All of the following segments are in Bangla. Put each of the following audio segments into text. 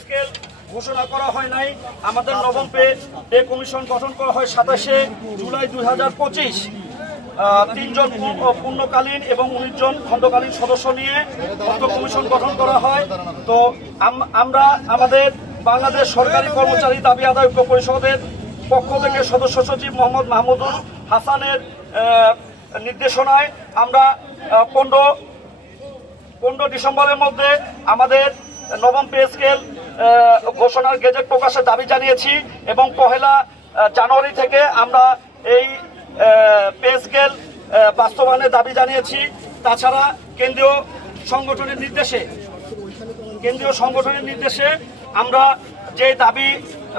স্কেল ঘোষণা করা হয় নাই। আমাদের নবম পে পে কমিশন গঠন করা হয় সাতাশে জুলাই দুই হাজার পঁচিশ। তিনজন পূর্ণকালীন এবং উনিশ জন খণ্ডকালীন সদস্য নিয়ে অর্থ কমিশন গঠন করা হয়। তো আমরা আমাদের বাংলাদেশ সরকারি কর্মচারী দাবি আদায় ঐক্য পরিষদের পক্ষ থেকে সদস্য সচিব মোহাম্মদ মাহমুদুল হাসানের নির্দেশনায় আমরা পনেরো পনেরো ডিসেম্বরের মধ্যে আমাদের নবম পে স্কেল ঘোষণার গেজেট প্রকাশের দাবি জানিয়েছি এবং পহেলা জানুয়ারি থেকে আমরা এই পে স্কেল বাস্তবায়নের দাবি জানিয়েছি। তাছাড়া কেন্দ্রীয় সংগঠনের নির্দেশে, কেন্দ্রীয় সংগঠনের নির্দেশে আমরা যে দাবি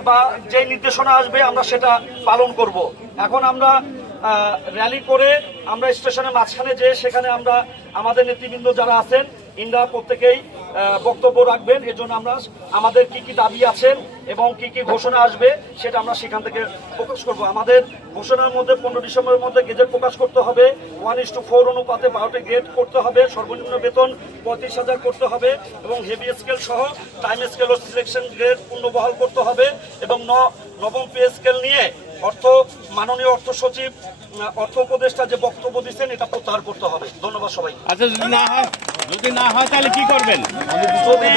বা যে নির্দেশনা আসবে আমরা সেটা পালন করব। এখন আমরা র্যালি করে আমরা স্টেশনের মাঝখানে যেয়ে সেখানে আমরা আমাদের নেতৃবৃন্দ যারা আছেন ইন্দ্রা প্রত্যেকেই বক্তব্য রাখবেন। এর জন্য আমরা আমাদের কি কি দাবি আছেন এবং কি কি ঘোষণা আসবে সেটা আমরা সেখান থেকে প্রকাশ করব। আমাদের ঘোষণার মধ্যে পনেরো ডিসেম্বরের মধ্যে গেজেট প্রকাশ করতে হবে। ওয়ান ইস টু ফোর অনুপাতে বারোটি গেট করতে হবে। সর্বনিম্ন বেতন পঁয়ত্রিশ হাজার করতে হবে এবং হেভি স্কেল সহ টাইম স্কেল ও সিলেকশন গ্রেড পূর্ণবহাল করতে হবে এবং নবম পে স্কেল নিয়ে অর্থ মাননীয় অর্থ সচিব অর্থ উপদেষ্টা যে বক্তব্য দিচ্ছেন, এটা প্রত্যাহার করতে হবে। ধন্যবাদ সবাই আচ্ছা না যদি না হয় তাহলে কি করবেন? যদি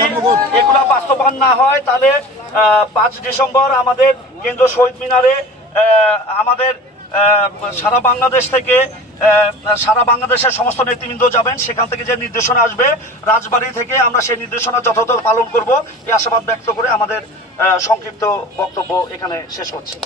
এগুলা বাস্তবায়ন না হয় তাহলে পাঁচ ডিসেম্বর আমাদের কেন্দ্র শহীদ মিনারে আমাদের সারা বাংলাদেশ থেকে সারা বাংলাদেশের সমস্ত নেতৃবৃন্দ যাবেন। সেখান থেকে যে নির্দেশনা আসবে রাজবাড়ি থেকে আমরা সেই নির্দেশনা যথাযথ পালন করব। এই আশাবাদ ব্যক্ত করে আমাদের সংক্ষিপ্ত বক্তব্য এখানে শেষ করছি।